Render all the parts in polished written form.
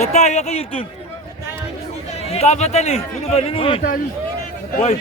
Getah ya kayu tu. Enggak apa tadi? Ini baru ni. Woi.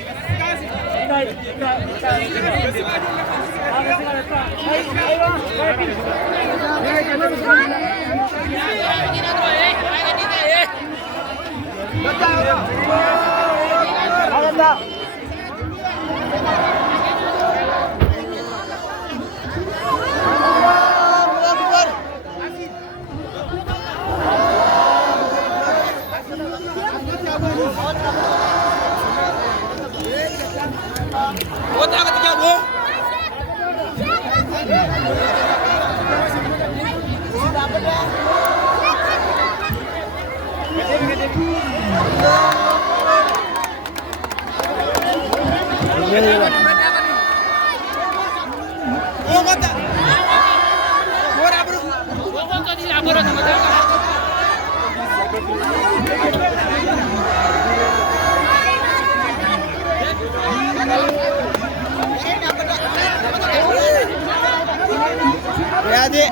Adik.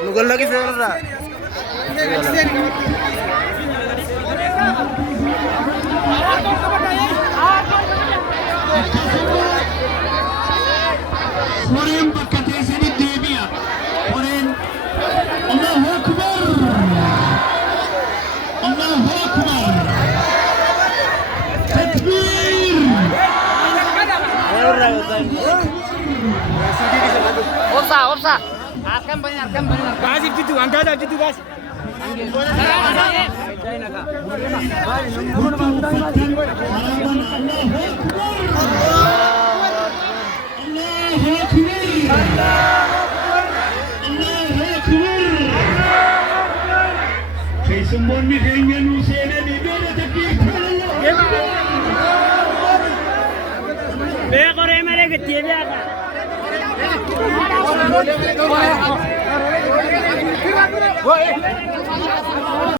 Nukul lagi sebenarnya. Oreen bakka teessanii deebi'a. Oreen Allahu Akbar. Allahu Akbar. Takbir. Opsa. Arkam banyak. Kasih gitu, angkat dah gitu guys. Keessummoonni keenya nuu seenanii beela Bea koree malee gatti beeka.